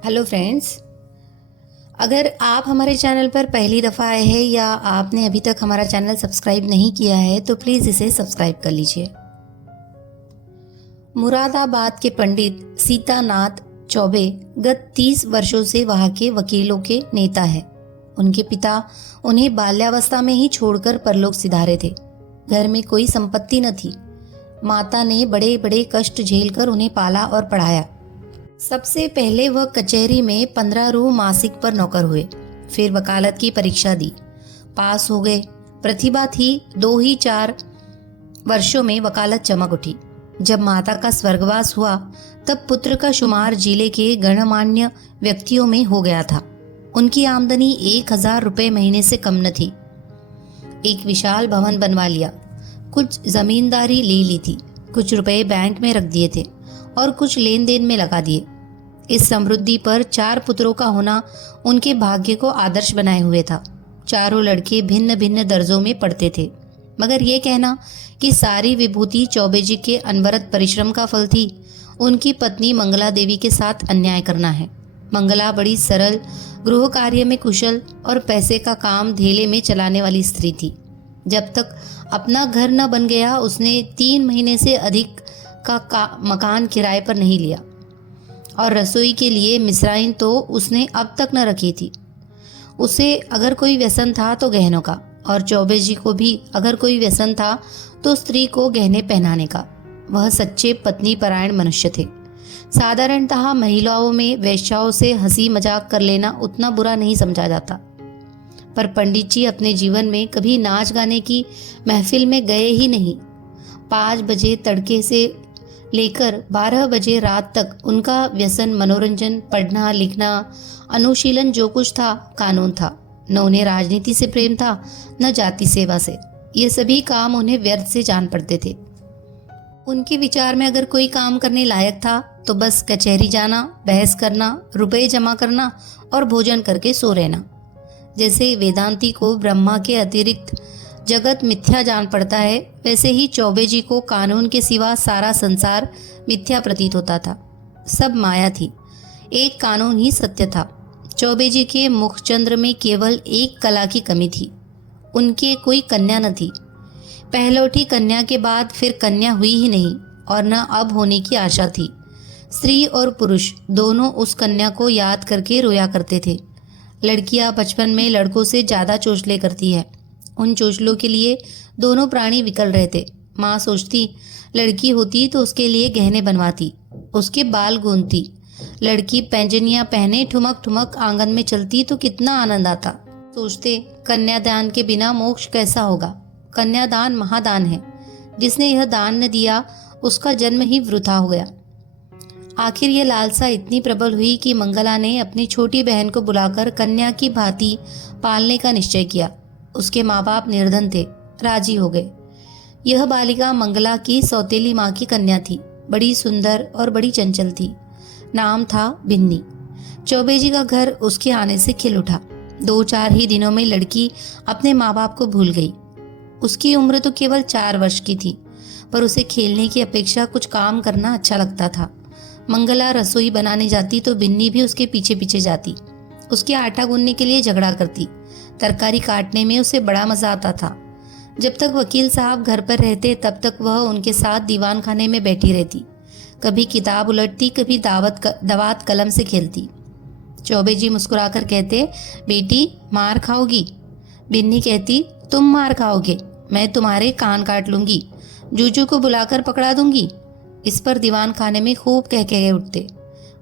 Hello friends, अगर आप हमारे चैनल पर पहली दफ़ा आए हैं या आपने अभी तक हमारा चैनल सब्सक्राइब नहीं किया है तो प्लीज़ इसे सब्सक्राइब कर लीजिए। मुरादाबाद के पंडित सीतानाथ चौबे गत 30 वर्षों से वहाँ के वकीलों के नेता हैं। उनके पिता उन्हें बाल्यावस्था में ही छोड़कर परलोक सिधारे थे। घर में कोई संपत्ति न थी। माता ने बड़े बड़े कष्ट झेलकर उन्हें पाला और पढ़ाया। सबसे पहले वह कचहरी में 15 रू मासिक पर नौकर हुए। फिर वकालत की परीक्षा दी, पास हो गए। प्रतिभा थी, 4 वर्षों में वकालत चमक उठी। जब माता का स्वर्गवास हुआ तब पुत्र का शुमार जिले के गणमान्य व्यक्तियों में हो गया था। उनकी आमदनी 1000 रुपये महीने से कम न थी। एक विशाल भवन बनवा लिया, कुछ जमींदारी ले ली थी, कुछ रुपए बैंक में रख दिए थे और कुछ लेन देन में लगा दिए। इस समृद्धि पर 4 पुत्रों का होना उनके भाग्य को आदर्श बनाए हुए था। चारों लड़के भिन्न भिन्न दर्जों में पढ़ते थे, मगर यह कहना कि सारी विभूति चौबे जी के अनवरत परिश्रम का फल थी, उनकी पत्नी मंगला देवी के साथ अन्याय करना है। मंगला बड़ी सरल, गृह कार्य में कुशल और पैसे का काम धेले में चलाने वाली स्त्री थी। जब तक अपना घर न बन गया उसने 3 महीने से अधिक का मकान किराए पर नहीं लिया और रसोई के लिए मिश्राइन तो उसने अब तक न रखी थी। उसे अगर कोई व्यसन था तो गहनों का, और चौबे जी को भी अगर कोई व्यसन था तो स्त्री को गहने पहनाने का। वह सच्चे पत्नी परायण मनुष्य थे। साधारणतः महिलाओं में वेश्याओं से हंसी मजाक कर लेना उतना बुरा नहीं समझा जाता, पर पंडित जी अपने जीवन में कभी नाच गाने की महफिल में गए ही नहीं। 5 बजे तड़के से लेकर 12 बजे रात तक उनका व्यसन मनोरंजन, पढ़ना लिखना, अनुशीलन जो कुछ था कानून था। न उन्हें राजनीति से प्रेम था, न जाति सेवा से। ये सभी काम उन्हें व्यर्थ से जान पड़ते थे। उनके विचार में अगर कोई काम करने लायक था तो बस कचहरी जाना, बहस करना, रुपए जमा करना और भोजन करके सो रहना। जैसे वेदांती को ब्रह्मा के अतिरिक्त जगत मिथ्या जान पड़ता है, वैसे ही चौबे जी को कानून के सिवा सारा संसार मिथ्या प्रतीत होता था। सब माया थी, एक कानून ही सत्य था। चौबे जी के मुखचंद्र में केवल एक कला की कमी थी, उनके कोई कन्या न थी। पहलौठी कन्या के बाद फिर कन्या हुई ही नहीं और न अब होने की आशा थी। स्त्री और पुरुष दोनों उस कन्या को याद करके रोया करते थे। लड़कियां बचपन में लड़कों से ज़्यादा चोचले करती है। उन चोचलों के लिए दोनों प्राणी विकल रहते। माँ सोचती लड़की होती तो उसके लिए गहने बनवाती, उसके बाल गूंथती। लड़की पैंजनियाँ पहने ठुमक ठुमक आंगन में चलती तो कितना आनंद आता। सोचते कन्यादान के बिना मोक्ष कैसा होगा। कन्यादान महादान है, जिसने यह दान न दिया उसका जन्म ही वृथा हो गया। आखिर यह लालसा इतनी प्रबल हुई कि मंगला ने अपनी छोटी बहन को बुलाकर कन्या की भांति पालने का निश्चय किया। उसके माँ बाप निर्धन थे, राजी हो गए। यह बालिका मंगला की सौतेली माँ की कन्या थी। बड़ी सुंदर और बड़ी चंचल थी। नाम था बिन्नी। चौबे जी का घर उसके आने से खिल उठा। 2-4 ही दिनों में लड़की अपने माँ बाप को भूल गई। उसकी उम्र तो केवल 4 वर्ष की थी, पर उसे खेलने की अपेक्षा कुछ काम करना अच्छा लगता था। मंगला रसोई बनाने जाती तो बिन्नी भी उसके पीछे पीछे जाती। उसके आटा गूंदने के लिए झगड़ा करती। तरकारी काटने में उसे बड़ा मजा आता था। जब तक वकील साहब घर पर रहते तब तक वह उनके साथ दीवान खाने में बैठी रहती। कभी किताब उलटती, कभी दवात कलम से खेलती। चौबे जी मुस्कुराकर कहते, बेटी मार खाओगी। बिन्नी कहती, तुम मार खाओगे, मैं तुम्हारे कान काट लूंगी, जूजू को बुलाकर पकड़ा दूंगी। इस पर दीवान खाने में खूब कह उठते।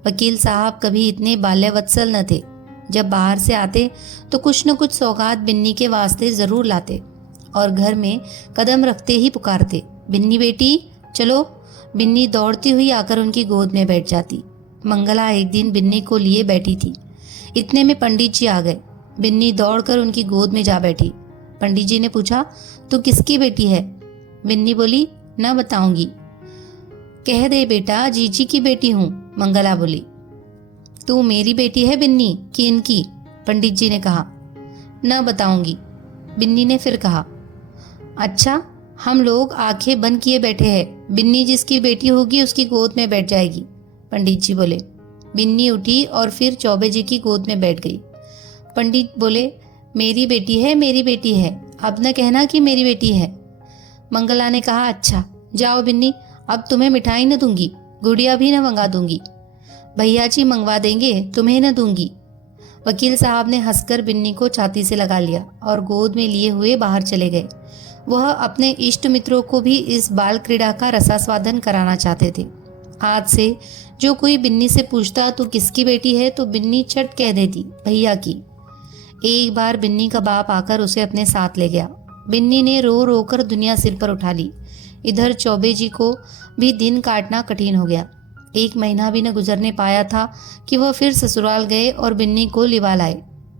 वकील साहब कभी इतने बाल्यवत्सल न थे। जब बाहर से आते तो कुछ न कुछ सौगात बिन्नी के वास्ते जरूर लाते और घर में कदम रखते ही पुकारते, बिन्नी बेटी चलो। बिन्नी दौड़ती हुई आकर उनकी गोद में बैठ जाती। मंगला एक दिन बिन्नी को लिए बैठी थी। इतने में पंडित जी आ गए। बिन्नी दौड़कर उनकी गोद में जा बैठी। पंडित जी ने पूछा, तू किसकी बेटी है? बिन्नी बोली, न बताऊंगी। कह दे बेटा, जीजी की बेटी हूँ। मंगला बोली, तू मेरी बेटी है बिन्नी कि इनकी? पंडित जी ने कहा, न बताऊंगी। बिन्नी ने फिर कहा, अच्छा, हम लोग आंखें बंद किए बैठे हैं, बिन्नी जिसकी बेटी होगी उसकी गोद में बैठ जाएगी। पंडित जी बोले, बिन्नी उठी और फिर चौबे जी की गोद में बैठ गई। पंडित बोले, मेरी बेटी है, मेरी बेटी है, अब न कहना कि मेरी बेटी है। मंगला ने कहा, अच्छा जाओ बिन्नी, अब तुम्हें मिठाई न दूंगी, गुड़िया भी न मंगा दूंगी। भैया जी मंगवा देंगे, तुम्हें न दूंगी। वकील साहब ने हंसकर बिन्नी को छाती से लगा लिया और गोद में लिए हुए बाहर चले गए। वह अपने इष्ट मित्रों को भी इस बाल क्रीड़ा का रसास्वादन कराना चाहते थे। आज से जो कोई बिन्नी से पूछता तू किसकी बेटी है, तो बिन्नी चट कह देती, भैया की। एक बार बिन्नी का बाप आकर उसे अपने साथ ले गया। बिन्नी ने रो रो कर दुनिया सिर पर उठा ली। इधर चौबे जी को भी दिन काटना कठिन हो गया। 1 महीना भी न गुजरने पाया था कि वह फिर ससुराल गए और बिन्नी को लिवा लाए।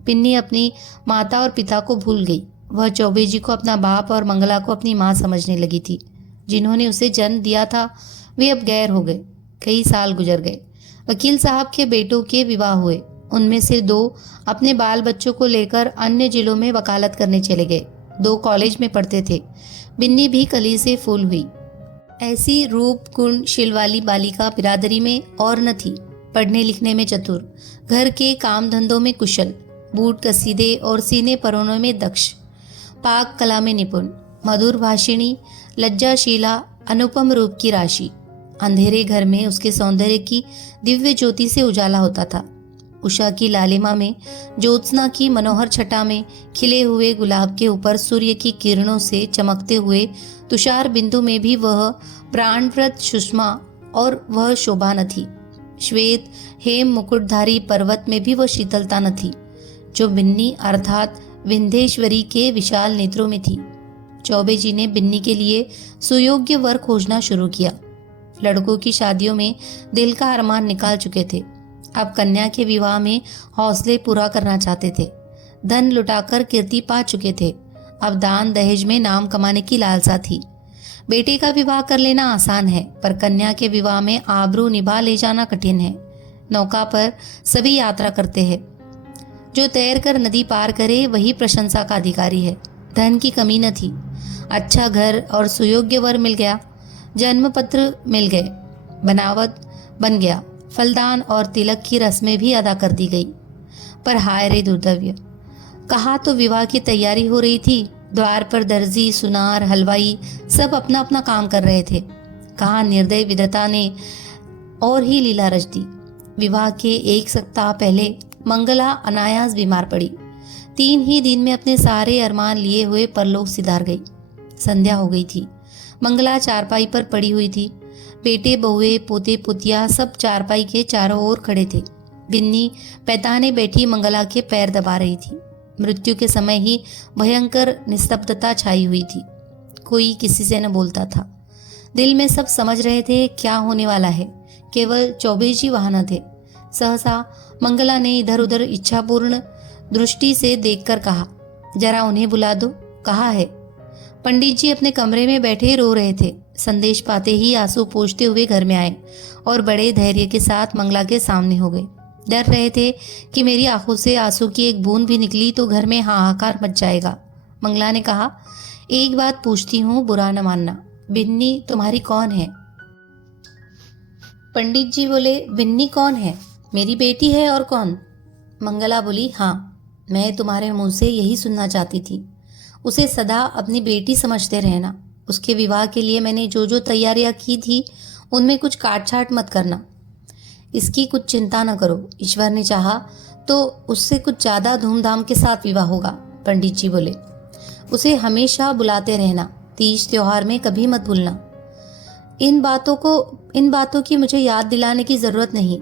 बिन्नी अपनी माता और पिता को भूल गई। वह चौबे जी को अपना बाप और मंगला को अपनी माँ समझने लगी थी। जिन्होंने उसे जन्म दिया था वे अब गैर हो गए। कई साल गुजर गए। वकील साहब के बेटों के विवाह हुए। उनमें से 2 अपने बाल बच्चों को लेकर अन्य जिलों में वकालत करने चले गए। 2 कॉलेज में पढ़ते थे। बिन्नी भी कली से फूल हुई। ऐसी रूप गुण शील वाली बालिका बिरादरी में और न थी। पढ़ने लिखने में चतुर, घर के काम धंधों में कुशल, बूट कसीदे और सीने परोने में दक्ष, पाक कला में निपुण, मधुर भाषिणी, लज्जाशीला, अनुपम रूप की राशि। अंधेरे घर में उसके सौंदर्य की दिव्य ज्योति से उजाला होता था। उषा की लालिमा में, ज्योत्सना की मनोहर छटा में, खिले हुए गुलाब के ऊपर सूर्य की किरणों से चमकते हुए तुषार बिंदु में भी वह प्राणप्रद सुषमा और वह शोभा न थी। श्वेत हेम मुकुटधारी पर्वत में भी वह शीतलता न थी जो बिन्नी अर्थात विंध्येश्वरी के विशाल नेत्रों में थी। चौबे जी ने बिन्नी के लिए सुयोग्य वर खोजना शुरू किया। लड़कों की शादियों में दिल का अरमान निकाल चुके थे। अब कन्या के विवाह में हौसले पूरा करना चाहते थे। धन लुटाकर कीर्ति पा चुके थे। अब दान दहेज में नाम कमाने की लालसा थी। बेटे का विवाह कर लेना आसान है, पर कन्या के विवाह में आबरू निभा ले जाना कठिन है। नौका पर सभी यात्रा करते हैं। जो तैर कर नदी पार करे वही प्रशंसा का अधिकारी है। धन की कमी न थी। अच्छा घर और सुयोग्य वर मिल गया। जन्म पत्र मिल गए। बनावट बन गया। फलदान और तिलक की रस्में भी अदा कर दी गई। पर हाय रे दुर्दैव्य, कहा तो विवाह की तैयारी हो रही थी। द्वार पर दर्जी, सुनार, हलवाई सब अपना अपना काम कर रहे थे। कहा निर्दय विधाता ने और ही लीला रच दी। विवाह के 1 सप्ताह पहले मंगला अनायास बीमार पड़ी। 3 ही दिन में अपने सारे अरमान लिए हुए परलोक सिधार गई। संध्या हो गई थी। मंगला चारपाई पर पड़ी हुई थी। बेटे बहुए पोते पोतिया सब चारपाई के चारों ओर खड़े थे। बिन्नी पैताने बैठी मंगला के पैर दबा रही थी। मृत्यु के समय ही भयंकर निस्तब्धता छाई हुई थी। कोई किसी से न बोलता था। दिल में सब समझ रहे थे क्या होने वाला है। केवल चौबे जी वहां न थे। सहसा मंगला ने इधर उधर इच्छापूर्ण दृष्टि से देखकर कहा, जरा उन्हें बुला दो। कहा है। पंडित जी अपने कमरे में बैठे रो रहे थे। संदेश पाते ही आंसू पोंछते हुए घर में आए और बड़े धैर्य के साथ मंगला के सामने हो गए। डर रहे थे कि मेरी आंखों से आंसू की एक बूंद भी निकली तो घर में हाहाकार मच जाएगा। मंगला ने कहा, एक बात पूछती हूँ, बुरा न मानना। बिन्नी तुम्हारी कौन है? पंडित जी बोले, बिन्नी कौन है? मेरी बेटी है और कौन? मंगला बोली, हाँ, मैं तुम्हारे मुंह से यही सुनना चाहती थी। उसे सदा अपनी बेटी समझते रहना। उसके विवाह के लिए मैंने जो जो तैयारियां की थी उनमें कुछ काट छाट मत करना। इसकी कुछ चिंता न करो। ईश्वर ने चाहा तो उससे कुछ ज़्यादा धूमधाम के साथ विवाह होगा। पंडित जी बोले, उसे हमेशा बुलाते रहना। तीज त्योहार में कभी मत भूलना। इन बातों की मुझे याद दिलाने की जरूरत नहीं।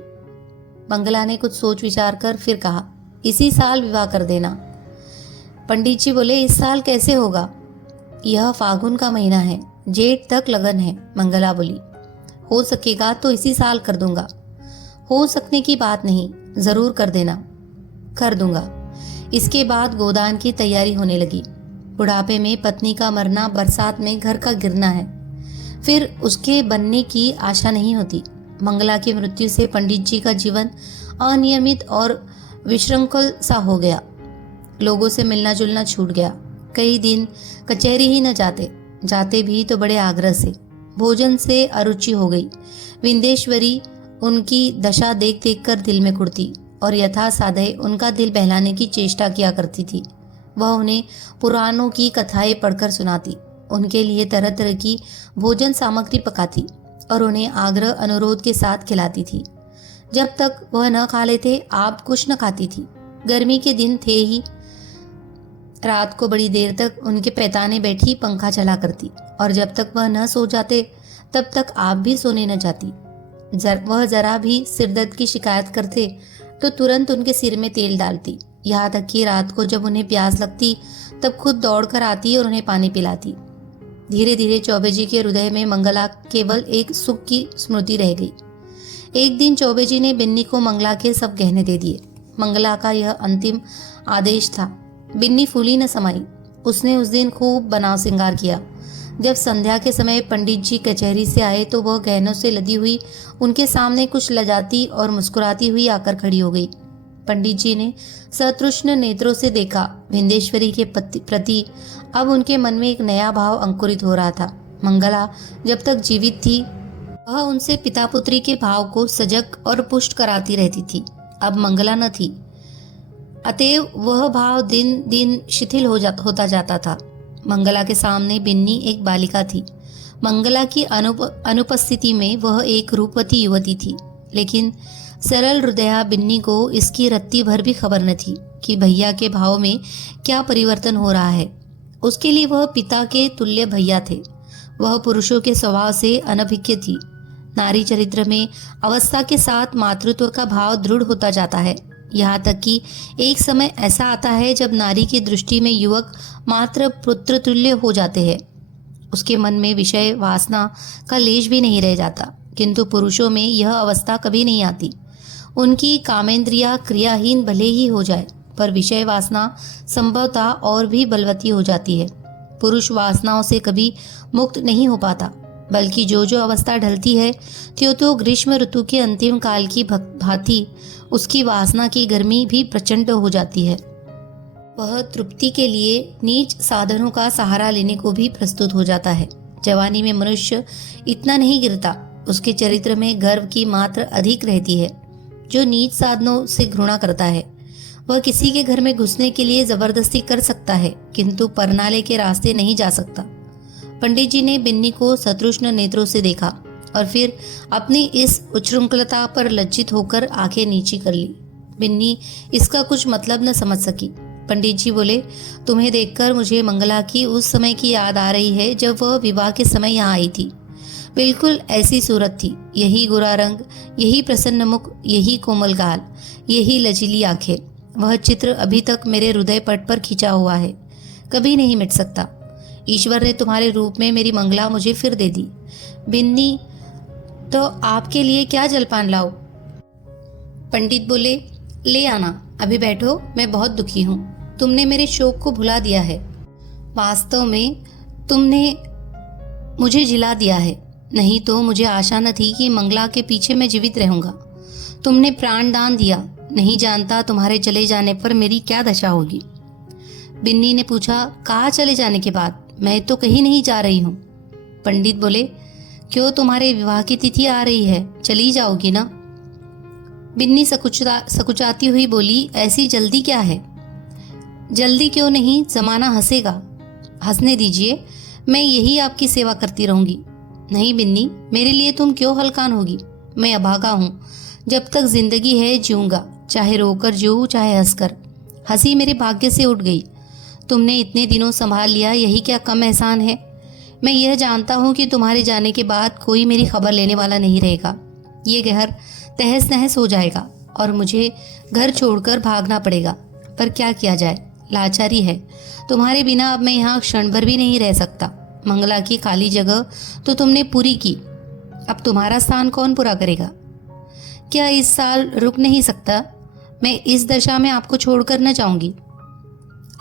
मंगला ने कुछ सोच विचार कर फिर कहा, इसी साल विवाह कर देना। पंडित जी बोले, इस साल कैसे होगा? यह फागुन का महीना है, जेठ तक लगन है। मंगला बोली, हो सकेगा तो इसी साल कर दूंगा। हो सकने की बात नहीं, जरूर कर देना। कर दूंगा। इसके बाद गोदान की तैयारी होने लगी। बुढ़ापे में पत्नी का मरना, बरसात में घर का गिरना है, फिर उसके बनने की आशा नहीं होती। मंगला की मृत्यु से पंडित जी का जीवन अनियमित और विशृंखल सा हो गया। लोगों से मिलना जुलना छूट गया। कई दिन कचहरी ही न जाते भी तो बड़े आग्रह से। भोजन से अरुचि हो गई। विंध्येश्वरी उनकी दशा देख देख कर दिल में कुढ़ती और यथा साधे उनका दिल बहलाने की चेष्टा किया करती थी। वह उन्हें पुराणों की कथाएं पढ़कर सुनाती, उनके लिए तरह तरह की भोजन सामग्री पकाती और उन्हें आग्रह अनुरोध के साथ खिलाती थी। जब तक वह न खा लेते आप कुछ न खाती थी। गर्मी के दिन थे ही, रात को बड़ी देर तक उनके पैताने बैठी पंखा चला करती और जब तक वह न सो जाते तब तक आप भी सोने न जाती। वह जरा भी सिरदर्द की शिकायत करते तो तुरंत उनके सिर में तेल डालती। यहाँ तक कि रात को जब उन्हें प्यास लगती तब खुद दौड़कर आती और उन्हें पानी पिलाती। धीरे धीरे चौबे जी के हृदय में मंगला केवल एक सुख की स्मृति रह गई। एक दिन चौबे जी ने बिन्नी को मंगला के सब गहने दे दिए। मंगला का यह अंतिम आदेश था। बिन्नी फूली न समाई। उसने उस दिन खूब बनाव श्रृंगार किया। जब संध्या के समय पंडित जी कचहरी से आए तो वह गहनों से लदी हुई उनके सामने कुछ लजाती और मुस्कुराती हुई आकर खड़ी हो गई। पंडित जी ने सतृष्ण नेत्रों से देखा। भिंदेश्वरी के प्रति अब उनके मन में एक नया भाव अंकुरित हो रहा था। मंगला जब तक जीवित थी वह उनसे पिता पुत्री के भाव को सजग और पुष्ट कराती रहती थी। अब मंगला न थी, अतएव वह भाव दिन दिन शिथिल होता जाता था। मंगला के सामने बिन्नी एक बालिका थी। मंगला की अनुपस्थिति में वह एक रूपवती युवती थी, लेकिन सरल हृदया बिन्नी को इसकी रत्ती भर भी खबर न थी कि भैया के भाव में क्या परिवर्तन हो रहा है। उसके लिए वह पिता के तुल्य भैया थे। वह पुरुषों के स्वभाव से अनभिज्ञ थी। नारी चरित्र में अवस्था के साथ मातृत्व का भाव दृढ़ होता जाता है। यहाँ तक कि एक समय ऐसा आता है जब नारी की दृष्टि में युवक मात्र पुत्र तुल्य हो जाते हैं। उसके मन में विषय वासना का लेश भी नहीं रह जाता। किंतु पुरुषों में यह अवस्था कभी नहीं आती। उनकी कामेंद्रिया क्रियाहीन भले ही हो जाए, पर विषय वासना संभवतः और भी बलवती हो जाती है। पुरुष वासनाओं से कभी मुक्त नहीं हो पाता, बल्कि जो जो अवस्था ढलती है त्यों तो ग्रीष्म ऋतु के अंतिम काल की भांति उसकी वासना की गर्मी भी प्रचंड हो जाती है। वह तृप्ति के लिए नीच साधनों का सहारा लेने को भी प्रस्तुत हो जाता है। जवानी में मनुष्य इतना नहीं गिरता, उसके चरित्र में गर्व की मात्रा अधिक रहती है। जो नीच साधनों से घृणा करता है वह किसी के घर में घुसने के लिए जबरदस्ती कर सकता है, किंतु परनाले के रास्ते नहीं जा सकता। पंडित जी ने बिन्नी को सतृष्ण नेत्रों से देखा और फिर अपनी इस उच्छृंखलता पर लज्जित होकर आंखें नीची कर ली। बिन्नी इसका कुछ मतलब न समझ सकी। पंडित जी बोले, तुम्हें देखकर मुझे मंगला की उस समय की याद आ रही है जब वह विवाह के समय यहाँ आई थी। बिल्कुल ऐसी सूरत थी, यही गोरा रंग, यही प्रसन्न मुख, यही कोमल गाल, यही लचीली आंखें। वह चित्र अभी तक मेरे हृदय पट पर खिंचा हुआ है, कभी नहीं मिट सकता। ईश्वर ने तुम्हारे रूप में मेरी मंगला मुझे फिर दे दी। बिन्नी, तो आपके लिए क्या जलपान लाऊं? पंडित बोले, ले आना, अभी बैठो, मैं बहुत दुखी हूँ। तुमने मेरे शोक को भुला दिया है। वास्तव में तुमने मुझे जिला दिया है, नहीं तो मुझे आशा न थी कि मंगला के पीछे मैं जीवित रहूंगा। तुमने प्राण दान दिया, नहीं जानता तुम्हारे चले जाने पर मेरी क्या दशा होगी। बिन्नी ने पूछा, कहाँ चले जाने के बाद? मैं तो कहीं नहीं जा रही हूँ। पंडित बोले, क्यों, तुम्हारे विवाह की तिथि आ रही है, चली जाओगी ना? बिन्नी सकुचाती हुई बोली, ऐसी जल्दी क्या है? जल्दी क्यों नहीं, जमाना हंसेगा। हंसने दीजिए, मैं यही आपकी सेवा करती रहूंगी। नहीं बिन्नी, मेरे लिए तुम क्यों हलकान होगी? मैं अभागा हूँ, जब तक जिंदगी है जीऊंगा, चाहे रोकर जीऊँ चाहे हंसकर। हंसी मेरे भाग्य से उठ गई। तुमने इतने दिनों संभाल लिया, यही क्या कम एहसान है? मैं यह जानता हूँ कि तुम्हारे जाने के बाद कोई मेरी खबर लेने वाला नहीं रहेगा। ये घर तहस नहस हो जाएगा और मुझे घर छोड़कर भागना पड़ेगा। पर क्या किया जाए, लाचारी है। तुम्हारे बिना अब मैं यहाँ क्षण भर भी नहीं रह सकता। मंगला की खाली जगह तो तुमने पूरी की, अब तुम्हारा स्थान कौन पूरा करेगा? क्या इस साल रुक नहीं सकता? मैं इस दशा में आपको छोड़कर न जाऊंगी।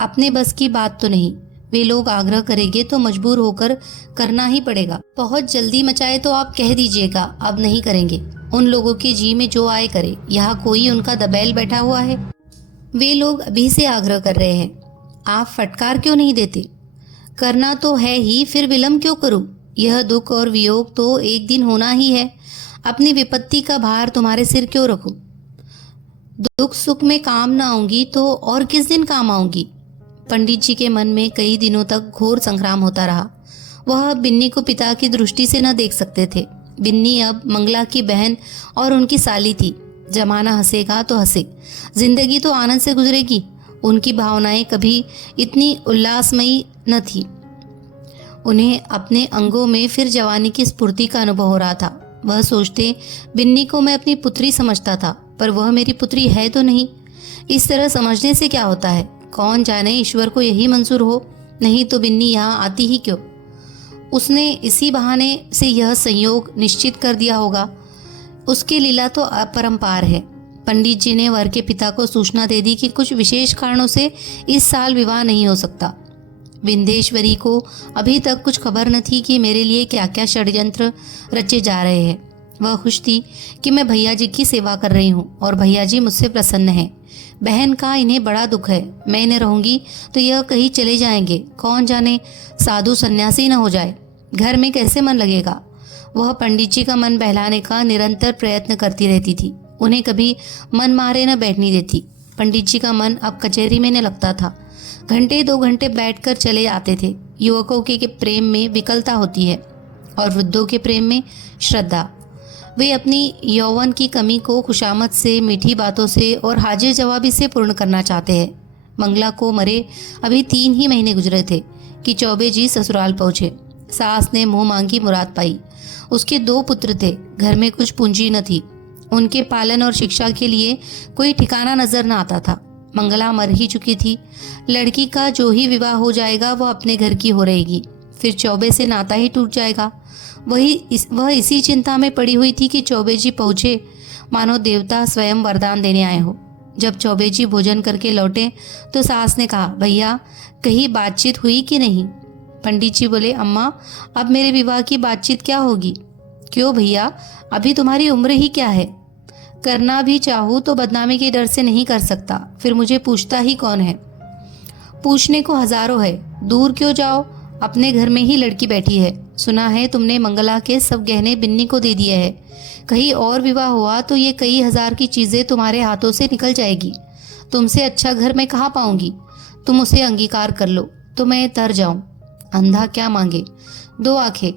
अपने बस की बात तो नहीं, वे लोग आग्रह करेंगे तो मजबूर होकर करना ही पड़ेगा। बहुत जल्दी मचाए तो आप कह दीजिएगा अब नहीं करेंगे। उन लोगों के जी में जो आए करे, यहाँ कोई उनका दबैल बैठा हुआ है। वे लोग अभी से आग्रह कर रहे हैं, आप फटकार क्यों नहीं देते? करना तो है ही, फिर विलम्ब क्यों करूं? यह दुख और वियोग तो एक दिन होना ही है। अपनी विपत्ति का भार तुम्हारे सिर क्यों रखूं? दुख सुख में काम ना आऊंगी तो और किस दिन काम आऊंगी? पंडित जी के मन में कई दिनों तक घोर संग्राम होता रहा। वह बिन्नी को पिता की दृष्टि से न देख सकते थे। बिन्नी अब मंगला की बहन और उनकी साली थी। जमाना हंसेगा तो हंसे, जिंदगी तो आनंद से गुजरेगी। उनकी भावनाएं कभी इतनी उल्लासमयी न थी। उन्हें अपने अंगों में फिर जवानी की स्फूर्ति का अनुभव हो रहा था। वह सोचते, बिन्नी को मैं अपनी पुत्री समझता था, पर वह मेरी पुत्री है तो नहीं। इस तरह समझने से क्या होता है? कौन जाने ईश्वर को यही मंजूर हो, नहीं तो बिन्नी यहाँ आती ही क्यों? उसने इसी बहाने से यह संयोग निश्चित कर दिया होगा। उसकी लीला तो अपरंपार है। पंडित जी ने वर के पिता को सूचना दे दी कि कुछ विशेष कारणों से इस साल विवाह नहीं हो सकता। विंध्येश्वरी को अभी तक कुछ खबर न थी कि मेरे लिए क्या क्या षड्यंत्र रचे जा रहे हैं। वह खुश थी कि मैं भैया जी की सेवा कर रही हूँ और भैया जी मुझसे प्रसन्न हैं। बहन का इन्हें बड़ा दुख है। मैं न रहूंगी तो यह कहीं चले जाएंगे। कौन जाने साधु सन्यासी न हो जाए। घर में कैसे मन लगेगा? वह पंडित जी का मन बहलाने का निरंतर प्रयत्न करती रहती थी। उन्हें कभी मन मारे न बैठने देती। पंडित जी का मन अब कचहरी में न लगता था। घंटे 2 घंटे बैठकर चले आते थे। युवकों के प्रेम में विकलता होती है और वृद्धों के प्रेम में श्रद्धा। वे अपनी यौवन की कमी को खुशामद से, मीठी बातों से और हाजिर जवाबी से पूर्ण करना चाहते हैं। मंगला को मरे अभी 3 ही महीने गुजरे थे कि चौबे जी ससुराल पहुंचे। सास ने मुंह मांगी मुराद पाई। उसके 2 पुत्र थे। घर में कुछ पूंजी न थी। उनके पालन और शिक्षा के लिए कोई ठिकाना नजर न आता था। मंगला मर ही चुकी थी। लड़की का जो ही विवाह हो जाएगा वह अपने घर की हो रहेगी। फिर चौबे से नाता ही टूट जाएगा। वह इसी चिंता में पड़ी हुई थी कि चौबे जी पहुंचे, मानो देवता स्वयं वरदान देने आए हो। जब चौबे जी भोजन करके लौटे तो सास ने कहा, भैया कहीं बातचीत हुई कि नहीं? पंडित जी बोले, अम्मा अब मेरे विवाह की बातचीत क्या होगी? क्यों भैया, अभी तुम्हारी उम्र ही क्या है? करना भी चाहूँ तो बदनामी के डर से नहीं कर सकता। फिर मुझे पूछता ही कौन है? पूछने को हजारों है। दूर क्यों जाओ, अपने घर में ही लड़की बैठी है। सुना है तुमने मंगला के सब गहने बिन्नी को दे दिए हैं। कहीं और विवाह हुआ तो ये कई हजार की चीजें तुम्हारे हाथों से निकल जाएगी। तुमसे अच्छा घर मैं कहाँ पाऊंगी? तुम उसे अंगीकार कर लो तो मैं तर जाऊं। अंधा क्या मांगे, 2 आंखें।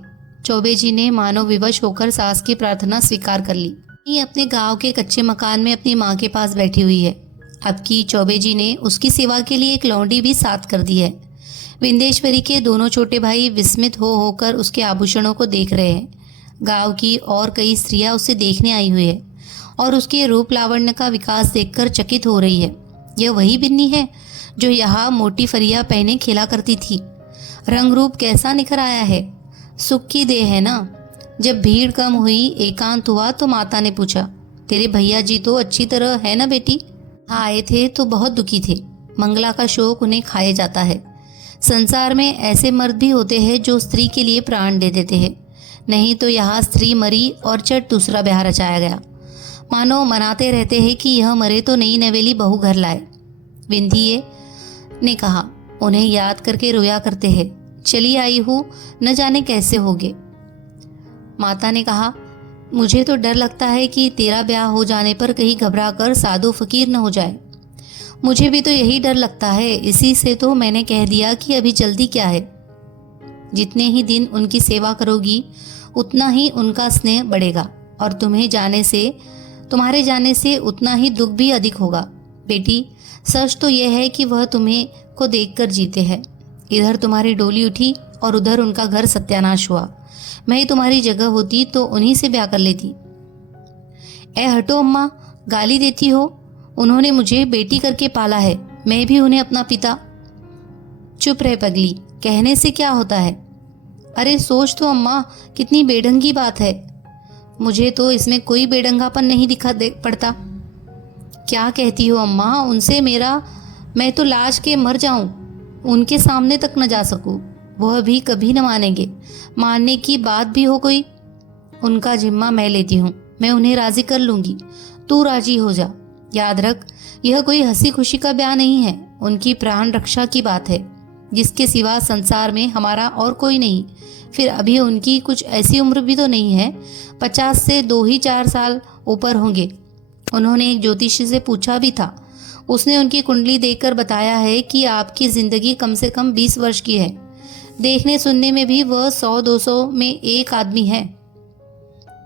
चौबे जी ने मानो विवश होकर सास की प्रार्थना स्वीकार कर ली। ये अपने गांव के कच्चे मकान में अपनी माँ के पास बैठी हुई है। अब की चौबे जी ने उसकी सेवा के लिए एक लौंडी भी साथ कर दी है। विंध्येश्वरी के दोनों छोटे भाई विस्मित होकर उसके आभूषणों को देख रहे हैं। गांव की और कई स्त्रियां उसे देखने आई हुई है और उसके रूप लावण्य का विकास देखकर चकित हो रही है। यह वही बिन्नी है जो यहाँ मोटी फरिया पहने खेला करती थी। रंग रूप कैसा निखर आया है। सुख की देह है ना। जब भीड़ कम हुई, एकांत हुआ तो माता ने पूछा, तेरे भैया जी तो अच्छी तरह है ना बेटी? आए थे तो बहुत दुखी थे। मंगला का शोक उन्हें खाए जाता है। संसार में ऐसे मर्द भी होते हैं जो स्त्री के लिए प्राण दे देते हैं। नहीं तो यहाँ स्त्री मरी और चट दूसरा ब्याह रचाया गया। मानो मनाते रहते हैं कि यह मरे तो नई नवेली बहू घर लाए। विंध्य ने कहा, उन्हें याद करके रोया करते हैं। चली आई हूँ, न जाने कैसे होगे। माता ने कहा, मुझे तो डर लगता है कि तेरा ब्याह हो जाने पर कहीं घबरा कर साधु फकीर न हो जाए। मुझे भी तो यही डर लगता है। इसी से तो मैंने कह दिया कि अभी जल्दी क्या है। जितने ही दिन उनकी सेवा करोगी उतना ही उनका स्नेह बढ़ेगा और तुम्हारे जाने से उतना ही दुख भी अधिक होगा। बेटी, सच तो यह है कि वह तुम्हें को देखकर जीते हैं। इधर तुम्हारी डोली उठी और उधर उनका घर सत्यानाश हुआ। मैं तुम्हारी जगह होती तो उन्हीं से ब्याह कर लेती। ए हटो अम्मा, गाली देती हो। उन्होंने मुझे बेटी करके पाला है, मैं भी उन्हें अपना पिता। चुप रह पगली, कहने से क्या होता है? अरे सोच तो अम्मा, कितनी बेढंगी बात है। मुझे तो इसमें कोई बेढंगापन नहीं पड़ता। क्या कहती हो अम्मा? उनसे मैं तो लाज के मर जाऊं, उनके सामने तक न जा सकूं। वह भी कभी न मानेंगे। मानने की बात भी हो कोई, उनका जिम्मा मैं लेती हूँ। मैं उन्हें राजी कर लूंगी, तू राजी हो जा। याद रख, यह कोई हंसी खुशी का ब्याह नहीं है, उनकी प्राण रक्षा की बात है। जिसके सिवा संसार में हमारा और कोई नहीं। फिर अभी उनकी कुछ ऐसी उम्र भी तो नहीं है, 50 से 2 ही 4 साल ऊपर होंगे। उन्होंने एक ज्योतिषी से पूछा भी था। उसने उनकी कुंडली देखकर बताया है कि आपकी ज़िंदगी कम से कम 20 वर्ष की है। देखने सुनने में भी वह 100-200 में एक आदमी है।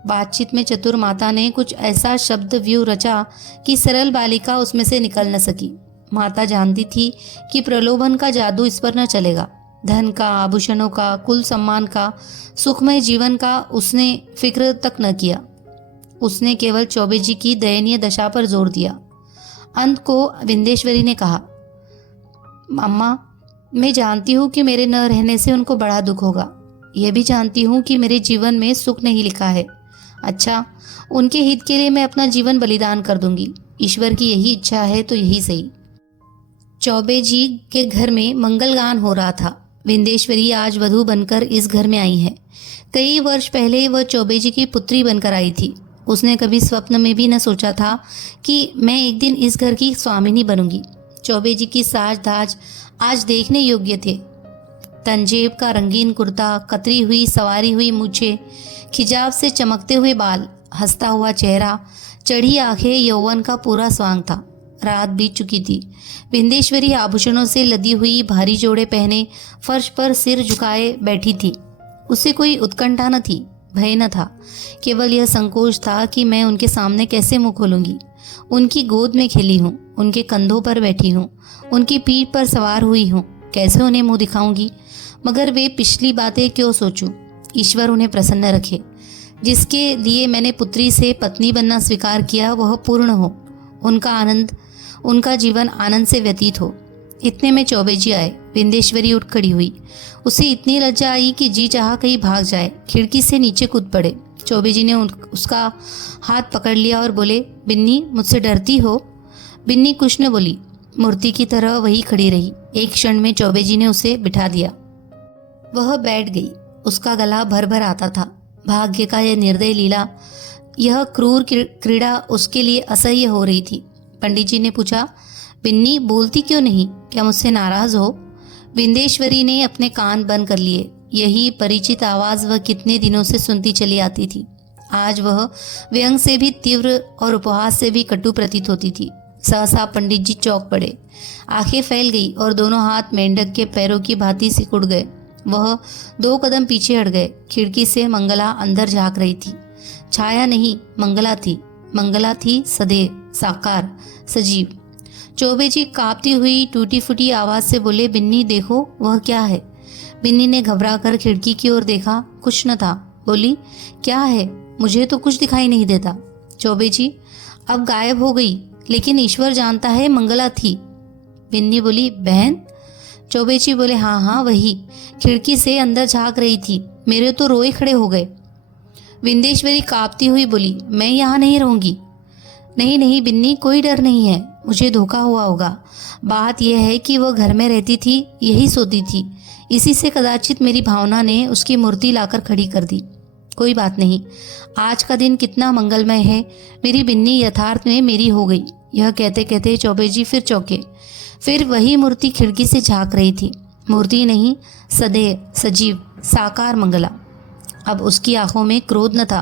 बातचीत में चतुर माता ने कुछ ऐसा शब्द व्यू रचा कि सरल बालिका उसमें से निकल न सकी। माता जानती थी कि प्रलोभन का जादू इस पर न चलेगा। धन का, आभूषणों का, कुल सम्मान का, सुखमय जीवन का उसने फिक्र तक न किया। उसने केवल चौबे जी की दयनीय दशा पर जोर दिया। अंत को विंदेश्वरी ने कहा, अम्मा, मैं जानती हूँ कि मेरे न रहने से उनको बड़ा दुख होगा। यह भी जानती हूँ कि मेरे जीवन में सुख नहीं लिखा है। अच्छा, उनके हित के लिए मैं अपना जीवन बलिदान कर दूंगी। ईश्वर की यही इच्छा है तो यही सही। चौबे जी के घर में मंगलगान हो रहा था। विंदेश्वरी आज वधू बनकर इस घर में आई है। कई वर्ष पहले वह चौबे जी की पुत्री बनकर आई थी। उसने कभी स्वप्न में भी न सोचा था कि मैं एक दिन इस घर की स्वामिनी बनूंगी। चौबे जी की साज धाज आज देखने योग्य थे। तंजेब का रंगीन कुर्ता, कतरी हुई सवारी हुई मूछें, खिजाब से चमकते हुए बाल, हंसता हुआ चेहरा, चढ़ी आंखें, यौवन का पूरा स्वांग था। रात बीत चुकी थी। विंदेश्वरी आभूषणों से लदी हुई भारी जोड़े पहने फर्श पर सिर झुकाए बैठी थी। उसे कोई उत्कंठा न थी, भय न था। केवल यह संकोच था कि मैं उनके सामने कैसे मुंह खोलूंगी। उनकी गोद में खेली हूँ, उनके कंधों पर बैठी हूँ, उनकी पीठ पर सवार हुई हूँ, कैसे उन्हें मुंह दिखाऊंगी। मगर वे पिछली बातें क्यों सोचूं। ईश्वर उन्हें प्रसन्न रखे। जिसके लिए मैंने पुत्री से पत्नी बनना स्वीकार किया वह पूर्ण हो, उनका जीवन आनंद से व्यतीत हो। इतने में चौबे जी आए। विंदेश्वरी उठ खड़ी हुई। उसे इतनी लज्जा आई कि जी चाहा कहीं भाग जाए। खिड़की से नीचे कूद पड़े। चौबे जी ने उसका हाथ पकड़ लिया और बोले, बिन्नी, मुझसे डरती हो? बिन्नी कुछ न बोली, मूर्ति की तरह वही खड़ी रही। एक क्षण में चौबे जी ने उसे बिठा दिया। वह बैठ गई। उसका गला भर भर आता था। भाग्य का यह निर्दय लीला, यह क्रूर क्रीड़ा उसके लिए असह्य हो रही थी। पंडित जी ने पूछा, बिन्नी, बोलती क्यों नहीं? क्या मुझसे नाराज हो? विंदेश्वरी ने अपने कान बंद कर लिए। यही परिचित आवाज वह कितने दिनों से सुनती चली आती थी। आज वह व्यंग से भी तीव्र और उपहास से भी कटु प्रतीत होती थी। सहसा पंडित जी चौंक पड़े। आंखें फैल गई और दोनों हाथ मेंढक के पैरों की भांति सिकुड़ गए। वह 2 कदम पीछे हट गए। खिड़की से मंगला अंदर झांक रही थी। छाया नहीं, मंगला थी। मंगला थी सदैव, साकार, सजीव। चौबे जी कांपती हुई टूटी फूटी आवाज से बोले, बिन्नी देखो, वह क्या है? बिन्नी ने घबरा कर खिड़की की ओर देखा। कुछ न था। बोली, क्या है? मुझे तो कुछ दिखाई नहीं देता। चौबे जी, अब गायब हो गई, लेकिन ईश्वर जानता है मंगला थी। बिन्नी बोली, बहन? चौबे जी बोले, हाँ हाँ वही, खिड़की से अंदर झांक रही थी। मेरे तो रोए खड़े हो गए। विंदेश्वरी कांपती हुई बोली, मैं यहाँ नहीं रहूंगी। नहीं नहीं बिन्नी, कोई डर नहीं है। मुझे धोखा हुआ होगा। बात यह है कि वह घर में रहती थी, यही सोती थी। इसी से कदाचित मेरी भावना ने उसकी मूर्ति लाकर खड़ी कर दी। कोई बात नहीं, आज का दिन कितना मंगलमय है। मेरी बिन्नी यथार्थ में मेरी हो गई। यह कहते कहते चौबे जी फिर चौंके। फिर वही मूर्ति खिड़की से झांक रही थी। मूर्ति नहीं, सदैव, सजीव, साकार मंगला। अब उसकी आंखों में क्रोध न था,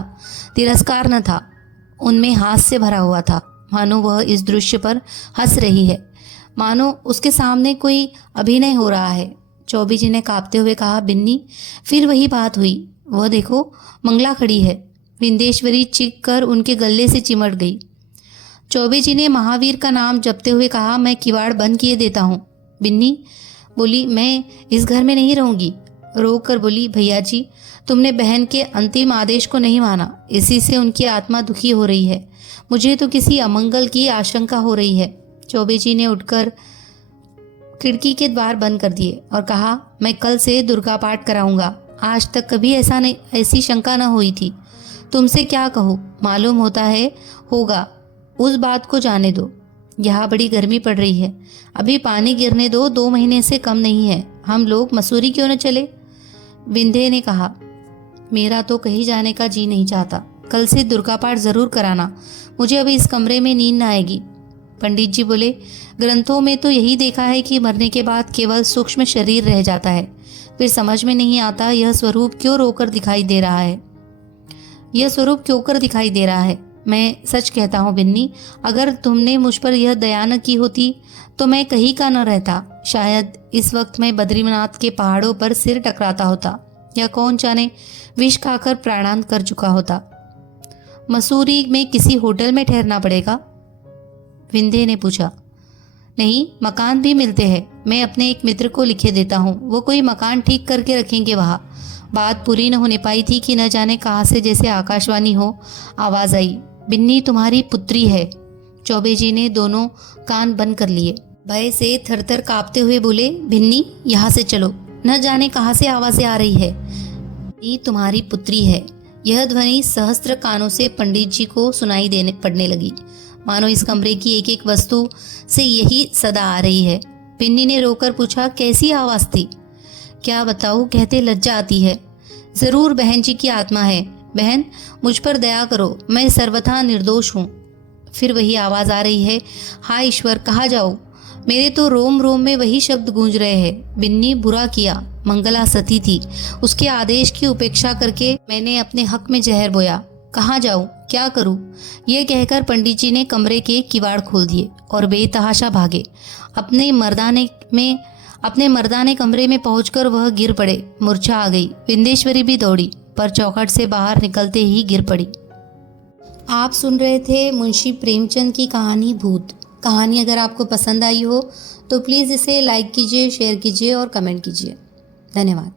तिरस्कार न था, उनमें हास्य भरा हुआ था। मानो वह इस दृश्य पर हंस रही है, मानो उसके सामने कोई अभिनय हो रहा है। चौबे जी ने कांपते हुए कहा, बिन्नी, फिर वही बात हुई। वह देखो, मंगला खड़ी है। विंदेश्वरी चीख कर उनके गले से चिमट गई। चौबे जी ने महावीर का नाम जपते हुए कहा, मैं किवाड़ बंद किए देता हूँ। बिन्नी बोली, मैं इस घर में नहीं रहूंगी। रो कर बोली, भैया जी, तुमने बहन के अंतिम आदेश को नहीं माना, इसी से उनकी आत्मा दुखी हो रही है। मुझे तो किसी अमंगल की आशंका हो रही है। चौबे जी ने उठकर खिड़की के द्वार बंद कर दिए और कहा, मैं कल से दुर्गा पाठ कराऊंगा। आज तक कभी ऐसी शंका न हुई थी। तुमसे क्या कहूँ, मालूम होता है होगा। उस बात को जाने दो। यहाँ बड़ी गर्मी पड़ रही है, अभी पानी गिरने दो। 2 महीने से कम नहीं है। हम लोग मसूरी क्यों न चले? विंध्य ने कहा, मेरा तो कहीं जाने का जी नहीं चाहता। कल से दुर्गा पाठ जरूर कराना। मुझे अभी इस कमरे में नींद न आएगी। पंडित जी बोले, ग्रंथों में तो यही देखा है कि मरने के बाद केवल सूक्ष्म शरीर रह जाता है। फिर समझ में नहीं आता यह स्वरूप क्यों रोकर दिखाई दे रहा है। यह स्वरूप क्यों कर दिखाई दे रहा है। मैं सच कहता हूँ बिन्नी, अगर तुमने मुझ पर यह दया न की होती तो मैं कहीं का न रहता। शायद इस वक्त मैं बद्रीनाथ के पहाड़ों पर सिर टकराता होता, या कौन जाने विष खाकर प्राणांत कर चुका होता। मसूरी में किसी होटल में ठहरना पड़ेगा? विंध्य ने पूछा। नहीं, मकान भी मिलते हैं। मैं अपने एक मित्र को लिखे देता हूँ, वो कोई मकान ठीक करके रखेंगे वहाँ। बात पूरी न होने पाई थी कि न जाने कहाँ से जैसे आकाशवाणी हो आवाज आई, बिन्नी तुम्हारी पुत्री है। चौबे जी ने दोनों कान बंद कर लिए। भय से थरथर कांपते हुए बोले, भिन्नी यहाँ से चलो, न जाने कहाँ से आवाजें आ रही है। ये तुम्हारी पुत्री है। यह ध्वनि सहस्त्र कानों से पंडित जी को सुनाई देने पड़ने लगी, मानो इस कमरे की एक एक वस्तु से यही सदा आ रही है। पिन्नी ने रोकर पूछा, कैसी आवाज थी? क्या बताऊँ, कहते लज्जा आती है। जरूर बहन जी की आत्मा है। बहन, मुझ पर दया करो, मैं सर्वथा निर्दोष हूँ। फिर वही आवाज आ रही है, हाय ईश्वर, कहाँ जाऊँ? मेरे तो रोम रोम में वही शब्द गूंज रहे हैं, बिन्नी बुरा किया, मंगला सती थी, उसके आदेश की उपेक्षा करके मैंने अपने हक में जहर बोया। कहाँ जाऊँ, क्या करूँ? ये कहकर पंडित जी ने कमरे के किवाड़ खोल दिए और बेतहाशा भागे। अपने मर्दाने कमरे में पहुंचकर वह गिर पड़े, मूर्छा आ गई। विंदेश्वरी भी दौड़ी, पर चौखट से बाहर निकलते ही गिर पड़ी। आप सुन रहे थे मुंशी प्रेमचंद की कहानी भूत। कहानी अगर आपको पसंद आई हो तो प्लीज़ इसे लाइक कीजिए, शेयर कीजिए और कमेंट कीजिए। धन्यवाद।